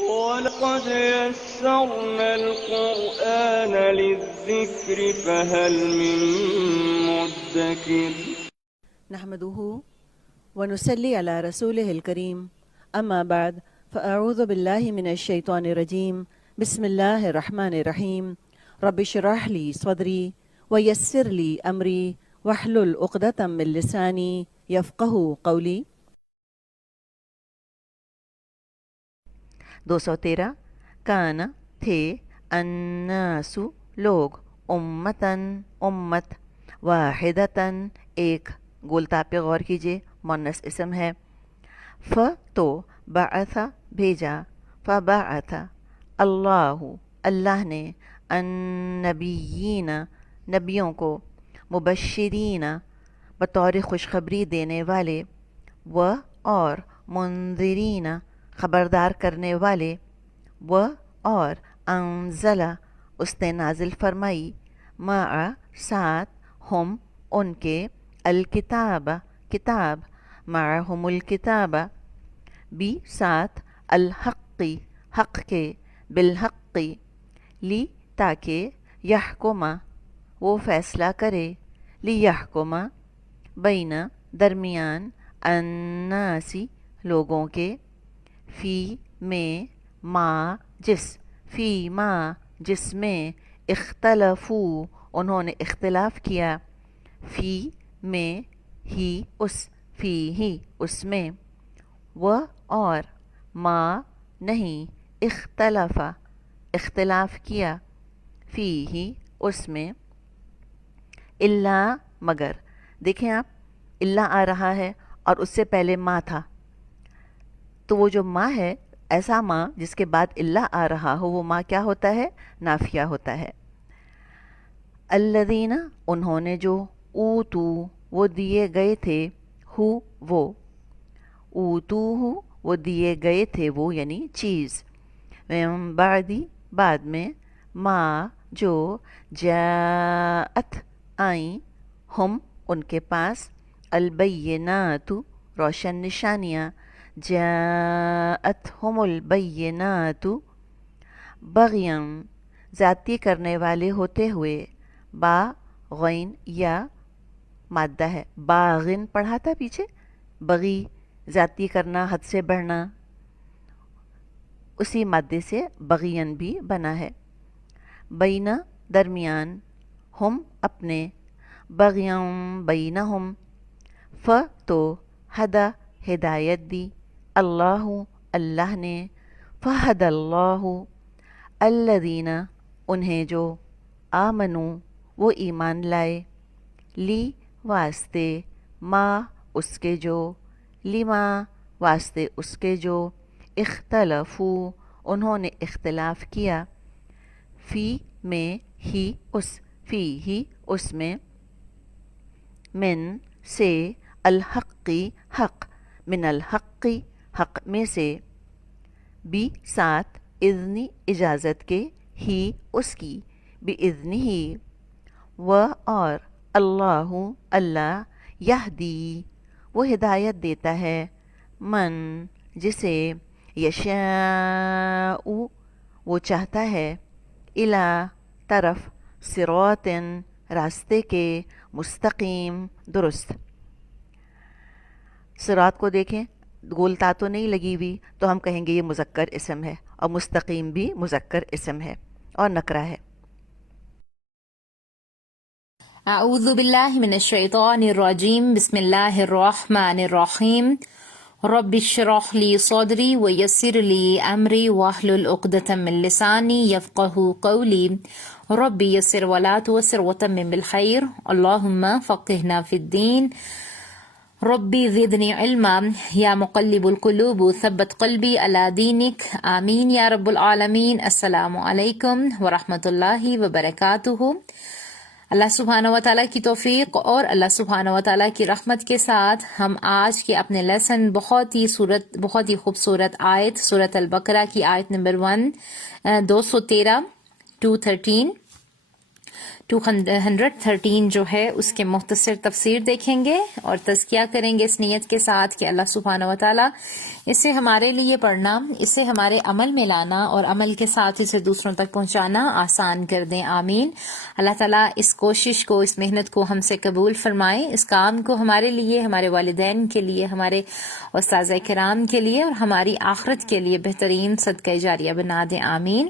وَلَقَدْ يَسَّرْنَا الْقُرْآنَ لِلذِّكْرِ فَهَلْ مِن مُّدَّكِرٍ نحمده ونصلي على رسوله الكريم أما بعد فأعوذ بالله من الشيطان الرجيم بسم الله الرحمن الرحيم رب اشرح لي صدري ويسر لي أمري واحلل عقدة من لساني يفقهوا قولي 213 کانا تھے الناسو لوگ امتن امت واحدتن ایک گولتا پہ غور کیجئے مونس اسم ہے ف تو بعث بھیجا فبعث اللہ اللہ نے النبیین نبیوں کو مبشرین بطور خوشخبری دینے والے و اور منذرین خبردار کرنے والے و اور انزلہ اس نے نازل فرمائی مع ساتھ ہم ان کے الکتاب کتاب معہم الکتاب بھی ساتھ الحقی حق کے بالحقی لی تاکہ یحکمہ وہ فیصلہ کرے لیحکمہ بین درمیان الناسی لوگوں کے فی میں ما جس فی ما جس میں اختلفو انہوں نے اختلاف کیا فی میں ہی اس فی ہی اس میں و اور ما نہیں اختلفا اختلاف کیا فی ہی اس میں الا مگر دیکھیں آپ الا آ رہا ہے اور اس سے پہلے ما تھا تو وہ جو ما ہے ایسا ما جس کے بعد الا آ رہا ہو وہ ما کیا ہوتا ہے نافیہ ہوتا ہے الذین انہوں نے جو اوتو وہ دیے گئے تھے ہو وہ اوتو ہو وہ دیے گئے تھے وہ یعنی چیز من بعدی بعد میں ما جو جاءت آئیں ہم ان کے پاس البینات روشن نشانیاں جاءتہم البینات بغیم زیادتی کرنے والے ہوتے ہوئے با غین یا مادہ ہے باغن پڑھا تھا پیچھے بغی زیادتی کرنا حد سے بڑھنا اسی مادے سے بغین بھی بنا ہے بینا درمیان ہم اپنے بغیم بینہم ف تو ہدا ہدایت دی اللہ اللہ نے فہد اللہ الذین انہیں جو آمنو وہ ایمان لائے لی واسطے ما اس کے جو لما واسطے اس کے جو اختلفو انہوں نے اختلاف کیا فی میں ہی اس فی ہی اس میں من سے الحقی حق من الحقی حق میں سے بھی ساتھ اذنی اجازت کے ہی اس کی باذن ہی و اور اللہ اللہ یہدی وہ ہدایت دیتا ہے من جسے یشاء وہ چاہتا ہے الی طرف صراط راستے کے مستقیم درست صراط کو دیکھیں گول تا تو نہیں لگی ہوئی تو ہم کہیں گے یہ مذکر اسم ہے اور مستقیم بھی مذکر اسم ہے اور نکرہ ہے اعوذ باللہ من الشیطان الرجیم بسم اللہ الرحمن الرحیم رب اشرح لی صدری ویسر لی امری واحلل عقدۃ من لسانی یفقہوا قولی رب یسر ولا تعسر وتمم بالخیر اللہم فقہنا فی الدین ربی زدنی علما یا مقلب القلوب ثبت قلبی علی دینک آمین یا رب العالمین السلام علیکم ورحمۃ اللہ وبرکاتہ اللہ سبحانہ و تعالیٰ کی توفیق اور اللہ سبحانہ و تعالیٰ کی رحمت کے ساتھ ہم آج کے اپنے لیسن بہت ہی خوبصورت آیت سورۃ البقرہ کی آیت نمبر 213 213 213 جو ہے اس کے مختصر تفسیر دیکھیں گے اور تزکیہ کریں گے اس نیت کے ساتھ کہ اللہ سبحانہ و تعالیٰ اسے ہمارے لیے پڑھنا، اسے ہمارے عمل میں لانا اور عمل کے ساتھ اسے دوسروں تک پہنچانا آسان کر دیں، آمین۔ اللہ تعالیٰ اس کوشش کو، اس محنت کو ہم سے قبول فرمائے، اس کام کو ہمارے لیے، ہمارے والدین کے لیے، ہمارے اساتذہ کرام کے لیے اور ہماری آخرت کے لیے بہترین صدقہ جاریہ بنا دیں، آمین۔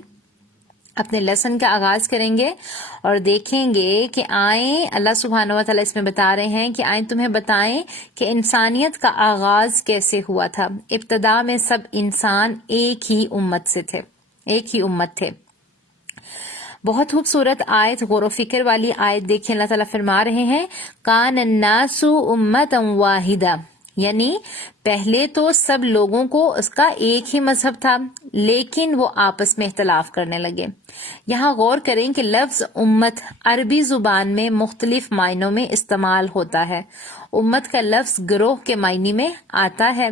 اپنے لیسن کا آغاز کریں گے اور دیکھیں گے کہ آئیں، اللہ سبحانہ و تعالیٰ اس میں بتا رہے ہیں کہ آئیں تمہیں بتائیں کہ انسانیت کا آغاز کیسے ہوا تھا۔ ابتدا میں سب انسان ایک ہی امت سے تھے، ایک ہی امت تھے۔ بہت خوبصورت آیت، غور و فکر والی آیت دیکھیں، اللہ تعالیٰ فرما رہے ہیں کان الناس امتا واحدہ، یعنی پہلے تو سب لوگوں کو اس کا ایک ہی مذہب تھا، لیکن وہ آپس میں اختلاف کرنے لگے۔ یہاں غور کریں کہ لفظ امت عربی زبان میں مختلف معنوں میں استعمال ہوتا ہے۔ امت کا لفظ گروہ کے معنی میں آتا ہے۔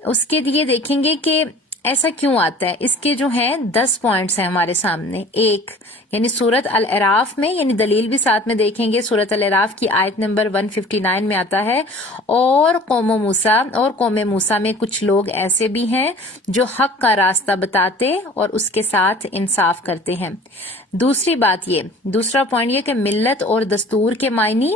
اس کے لیے دیکھیں گے کہ ایسا کیوں آتا ہے۔ اس کے جو ہیں 10 پوائنٹس ہیں ہمارے سامنے۔ ایک یعنی سورت الاعراف میں، یعنی دلیل بھی ساتھ میں دیکھیں گے، سورت الاعراف کی آیت نمبر 159 میں آتا ہے اور قوم موسیٰ میں کچھ لوگ ایسے بھی ہیں جو حق کا راستہ بتاتے اور اس کے ساتھ انصاف کرتے ہیں۔ دوسری بات یہ، دوسرا پوائنٹ یہ کہ ملت اور دستور کے معنی،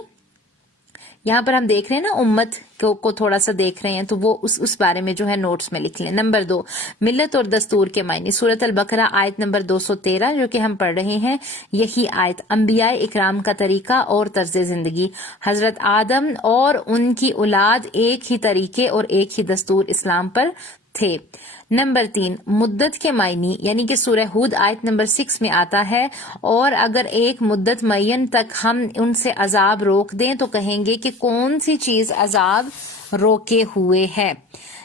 یہاں پر ہم دیکھ رہے ہیں نا امت کو تھوڑا سا دیکھ رہے ہیں تو وہ اس بارے میں جو ہے نوٹس میں لکھ لیں۔ نمبر 2، ملت اور دستور کے معنی، سورۃ البقرہ آیت نمبر 213 جو کہ ہم پڑھ رہے ہیں، یہی آیت انبیاء اکرام کا طریقہ اور طرز زندگی، حضرت آدم اور ان کی اولاد ایک ہی طریقے اور ایک ہی دستور اسلام پر تھے۔ نمبر 3، مدت کے معنی، یعنی کہ سورہ ہود آیت نمبر 6 میں آتا ہے اور اگر ایک مدت معین تک ہم ان سے عذاب روک دیں تو کہیں گے کہ کون سی چیز عذاب روکے ہوئے ہے۔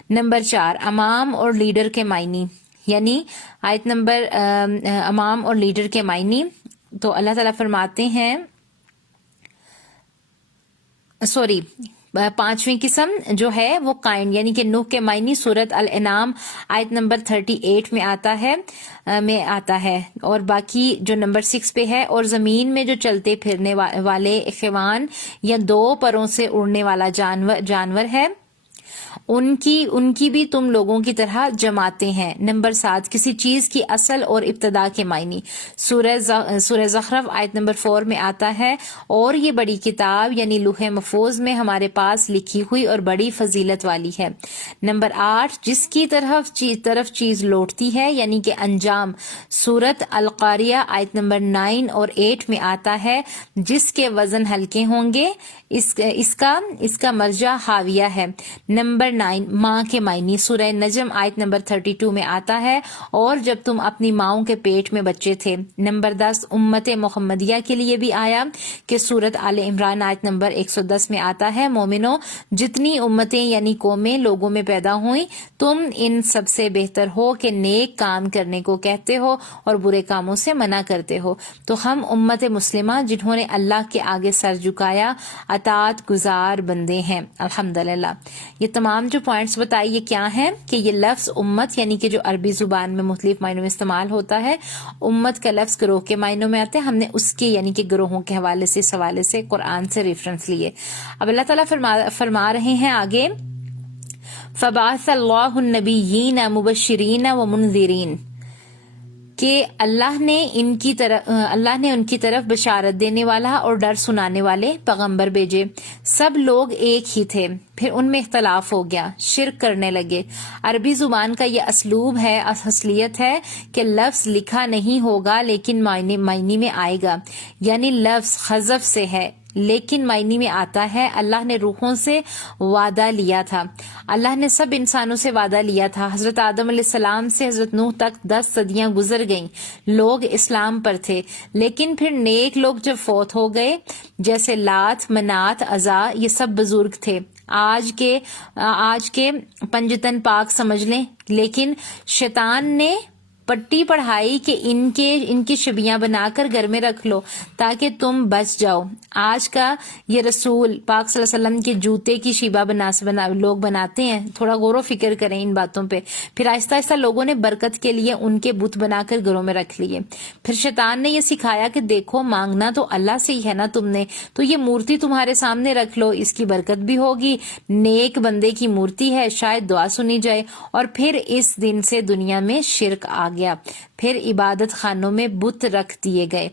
نمبر 4، امام اور لیڈر کے معنی، یعنی آیت نمبر امام اور لیڈر کے معنی، تو اللہ تعالیٰ فرماتے ہیں پانچویں قسم جو ہے وہ قائن، یعنی کہ نوح کے معنی سورت الانعام آیت نمبر 38 میں آتا ہے اور باقی جو نمبر 6 پہ ہے، اور زمین میں جو چلتے پھرنے والے حیوان یا 2 پروں سے اڑنے والا جانور ہے، ان کی بھی تم لوگوں کی طرح جماتے ہیں۔ نمبر 7، کسی چیز کی اصل اور ابتدا کے معنی، سورہ زخرف آیت نمبر 4 میں آتا ہے اور یہ بڑی کتاب یعنی لوح محفوظ میں ہمارے پاس لکھی ہوئی اور بڑی فضیلت والی ہے۔ نمبر 8، جس کی طرف چیز لوٹتی ہے یعنی کہ انجام، سورت القاریہ آیت نمبر 9 اور 8 میں آتا ہے، جس کے وزن ہلکے ہوں گے اس کا مرجع حاویہ ہے۔ نمبر 9، ماں کے معنی، سورہ نجم آیت نمبر 32 میں آتا ہے اور جب تم اپنی ماؤں کے پیٹ میں بچے تھے۔ نمبر 10، امت محمدیہ کے لیے بھی آیا کہ سورت آل عمران آیت نمبر 110 میں آتا ہے، مومنو جتنی امتیں یعنی قومیں لوگوں میں پیدا ہوئیں تم ان سب سے بہتر ہو کہ نیک کام کرنے کو کہتے ہو اور برے کاموں سے منع کرتے ہو۔ تو ہم امت مسلمہ جنہوں نے اللہ کے آگے سر جھکایا اطاعت گزار بندے ہیں، الحمدللہ۔ یہ تمام جو پوائنٹس بتائی یہ کیا ہیں کہ یہ لفظ امت یعنی کہ جو عربی زبان میں مختلف معنوں میں استعمال ہوتا ہے، امت کا لفظ گروہ کے معنوں میں آتا ہے، ہم نے اس کے یعنی کہ گروہوں کے حوالے سے اس حوالے سے قرآن سے ریفرنس لیے۔ اب اللہ تعالیٰ فرما رہے ہیں آگے، فَبَعَثَ اللَّهُ النَّبِيِّينَ مُبَشِّرِينَ وَمُنذِرِينَ، کہ اللہ نے ان کی طرف بشارت دینے والا اور ڈر سنانے والے پیغمبر بھیجے۔ سب لوگ ایک ہی تھے، پھر ان میں اختلاف ہو گیا، شرک کرنے لگے۔ عربی زبان کا یہ اسلوب ہے، اصلیت ہے کہ لفظ لکھا نہیں ہوگا لیکن معنی میں آئے گا، یعنی لفظ حذف سے ہے لیکن معنی میں آتا ہے۔ اللہ نے روحوں سے وعدہ لیا تھا، اللہ نے سب انسانوں سے وعدہ لیا تھا۔ حضرت آدم علیہ السلام سے حضرت نوح تک 10 صدیاں گزر گئیں، لوگ اسلام پر تھے، لیکن پھر نیک لوگ جب فوت ہو گئے، جیسے لات، منات، عزا، یہ سب بزرگ تھے، آج کے پنجتن پاک سمجھ لیں، لیکن شیطان نے پٹی پڑھائی کہ ان کی شبیاں بنا کر گھر میں رکھ لو تاکہ تم بچ جاؤ. آج کا یہ رسول پاک صلی اللہ علیہ وسلم کے جوتے کی شیبہ لوگ بناتے ہیں. تھوڑا غور و فکر کریں ان باتوں پہ. پھر آہستہ آہستہ لوگوں نے برکت کے لیے ان کے بت بنا کر گھروں میں رکھ لیے. پھر شیطان نے یہ سکھایا کہ دیکھو مانگنا تو اللہ سے ہی ہے نا تم نے, تو یہ مورتی تمہارے سامنے رکھ لو, اس کی برکت بھی ہوگی, نیک بندے کی مورتی ہے, شاید دعا سنی جائے. اور پھر اس دن سے دنیا میں شرک آ گیا, پھر عبادت خانوں میں بت رکھ دیے گئے.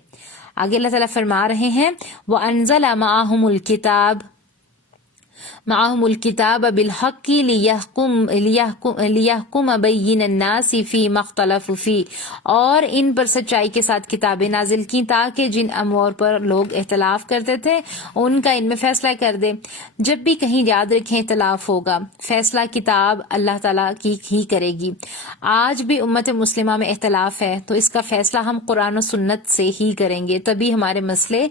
آگے اللہ تعالیٰ فرما رہے ہیں وَأَنزَلَ مَعَهُمُ الْكِتَابَ بِالْحَقِّ لِيَحْكُمَ بَيِّنَ النَّاسِ فِيمَا اخْتَلَفُوا فِيهِ, اور ان پر سچائی کے ساتھ کتابیں نازل کی تاکہ جن امور پر لوگ اختلاف کرتے تھے ان کا ان میں فیصلہ کر دے. جب بھی کہیں یاد رکھیں اختلاف ہوگا, فیصلہ کتاب اللہ تعالیٰ کی ہی کرے گی. آج بھی امت مسلمہ میں اختلاف ہے تو اس کا فیصلہ ہم قرآن و سنت سے ہی کریں گے, تبھی ہمارے مسئلے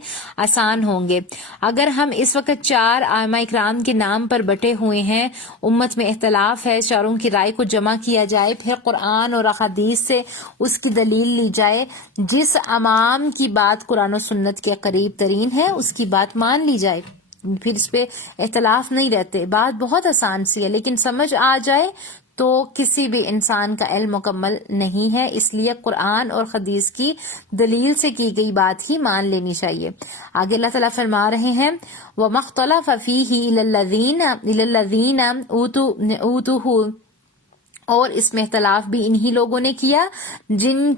آسان ہوں گے. اگر ہم اس وقت 4 ائمہ اکرام کے نام پر بٹے ہوئے ہیں, امت میں اختلاف ہے, چاروں کی رائے کو جمع کیا جائے, پھر قرآن اور احادیث سے اس کی دلیل لی جائے, جس امام کی بات قرآن و سنت کے قریب ترین ہے اس کی بات مان لی جائے, پھر اس پہ اختلاف نہیں رہتے. بات بہت آسان سی ہے, لیکن سمجھ آ جائے تو کسی بھی انسان کا علم مکمل نہیں ہے, اس لیے قرآن اور حدیث کی دلیل سے کی گئی بات ہی مان لینی چاہیے. آگے اللہ تعالیٰ فرما رہے ہیں وَمَا اخْتَلَفَ فِيهِ إِلَّا الَّذِينَ أُوتُوهُ, اور اس میں اختلاف بھی انہی لوگوں نے کیا جن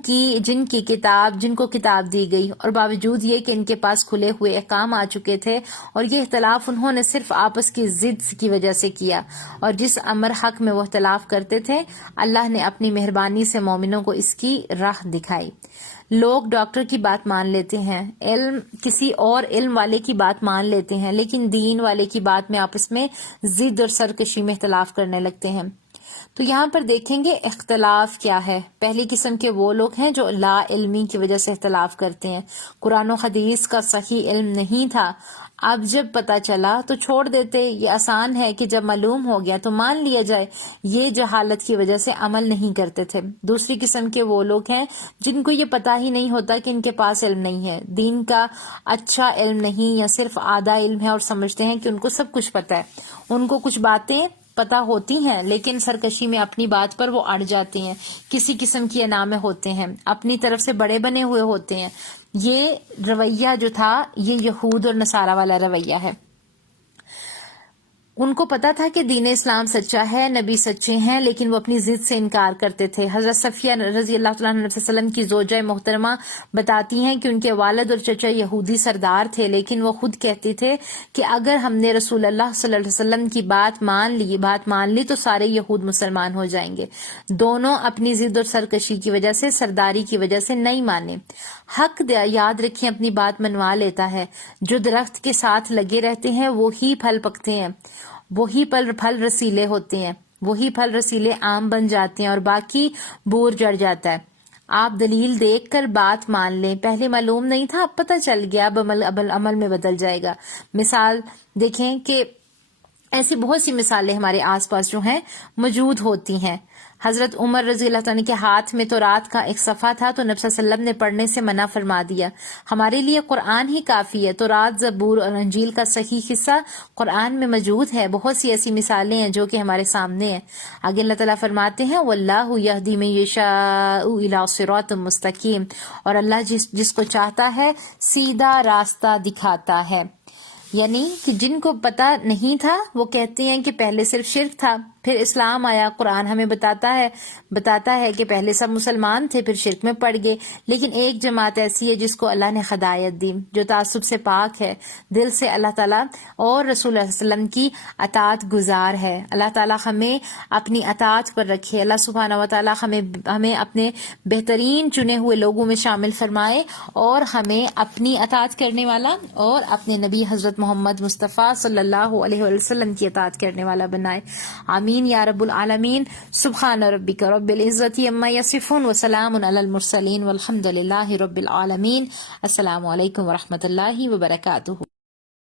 کو کتاب دی گئی, اور باوجود یہ کہ ان کے پاس کھلے ہوئے احکام آ چکے تھے, اور یہ اختلاف انہوں نے صرف آپس کی ضد کی وجہ سے کیا, اور جس امر حق میں وہ اختلاف کرتے تھے اللہ نے اپنی مہربانی سے مومنوں کو اس کی راہ دکھائی. لوگ ڈاکٹر کی بات مان لیتے ہیں, کسی اور علم والے کی بات مان لیتے ہیں, لیکن دین والے کی بات میں آپس میں ضد اور سرکشی میں اختلاف کرنے لگتے ہیں. تو یہاں پر دیکھیں گے اختلاف کیا ہے. پہلی قسم کے وہ لوگ ہیں جو لا علمی کی وجہ سے اختلاف کرتے ہیں, قرآن و حدیث کا صحیح علم نہیں تھا, اب جب پتہ چلا تو چھوڑ دیتے. یہ آسان ہے کہ جب معلوم ہو گیا تو مان لیا جائے, یہ جہالت کی وجہ سے عمل نہیں کرتے تھے. دوسری قسم کے وہ لوگ ہیں جن کو یہ پتہ ہی نہیں ہوتا کہ ان کے پاس علم نہیں ہے, دین کا اچھا علم نہیں, یا صرف آدھا علم ہے, اور سمجھتے ہیں کہ ان کو سب کچھ پتہ ہے. ان کو کچھ باتیں پتہ ہوتی ہیں لیکن سرکشی میں اپنی بات پر وہ اڑ جاتے ہیں, کسی قسم کی انامے ہوتے ہیں, اپنی طرف سے بڑے بنے ہوئے ہوتے ہیں. یہ رویہ جو تھا یہ یہود اور نصارہ والا رویہ ہے. ان کو پتا تھا کہ دین اسلام سچا ہے, نبی سچے ہیں, لیکن وہ اپنی ضد سے انکار کرتے تھے. حضرت صفیہ رضی اللہ تعالیٰ عنہ نبی صلی اللہ علیہ وسلم کی زوجہ محترمہ بتاتی ہیں کہ ان کے والد اور چچا یہودی سردار تھے, لیکن وہ خود کہتے تھے کہ اگر ہم نے رسول اللہ صلی اللہ علیہ وسلم کی بات مان لی تو سارے یہود مسلمان ہو جائیں گے. دونوں اپنی ضد اور سرکشی کی وجہ سے, سرداری کی وجہ سے نہیں مانے. حق یاد رکھیں اپنی بات منوا لیتا ہے. جو درخت کے ساتھ لگے رہتے ہیں وہی پھل پکتے ہیں, وہی پھل رسیلے ہوتے ہیں, وہی پھل رسیلے عام بن جاتے ہیں, اور باقی بور جڑ جاتا ہے. آپ دلیل دیکھ کر بات مان لیں, پہلے معلوم نہیں تھا اب پتہ چل گیا, اب عمل میں بدل جائے گا. مثال دیکھیں کہ ایسی بہت سی مثالیں ہمارے آس پاس جو ہیں موجود ہوتی ہیں. حضرت عمر رضی اللہ عنہ کے ہاتھ میں تورات کا ایک صفحہ تھا تو نبی صلی اللہ علیہ وسلم نے پڑھنے سے منع فرما دیا. ہمارے لیے قرآن ہی کافی ہے. تورات, زبور اور انجیل کا صحیح حصہ قرآن میں موجود ہے. بہت سی ایسی مثالیں ہیں جو کہ ہمارے سامنے ہیں. آگے اللہ تعالیٰ فرماتے ہیں وَاللَّهُ يَهْدِي مَن يَشَاءُ إِلَىٰ صِرَاطٍ مُسْتَقِيمٍ, اور اللہ جس کو چاہتا ہے سیدھا راستہ دکھاتا ہے. یعنی کہ جن کو پتہ نہیں تھا وہ کہتے ہیں کہ پہلے صرف شرک تھا, پھر اسلام آیا. قرآن ہمیں بتاتا ہے کہ پہلے سب مسلمان تھے, پھر شرک میں پڑ گئے. لیکن ایک جماعت ایسی ہے جس کو اللہ نے ہدایت دی, جو تعصب سے پاک ہے, دل سے اللہ تعالیٰ اور رسول اللہ صلی اللہ علیہ وسلم کی اطاعت گزار ہے. اللہ تعالیٰ ہمیں اپنی اطاعت پر رکھے. اللہ سبحانہ و تعالیٰ ہمیں اپنے بہترین چنے ہوئے لوگوں میں شامل فرمائے, اور ہمیں اپنی اطاعت کرنے والا اور اپنے نبی حضرت محمد مصطفیٰ صلی اللہ علیہ وسلم کی اطاعت کرنے والا بنائے. آمین یا رب العالمین. سبحان ربک رب العزت عما یصفون وسلام علی المرسلین والحمد للہ رب العالمین. السلام علیکم ورحمۃ اللہ وبرکاتہ.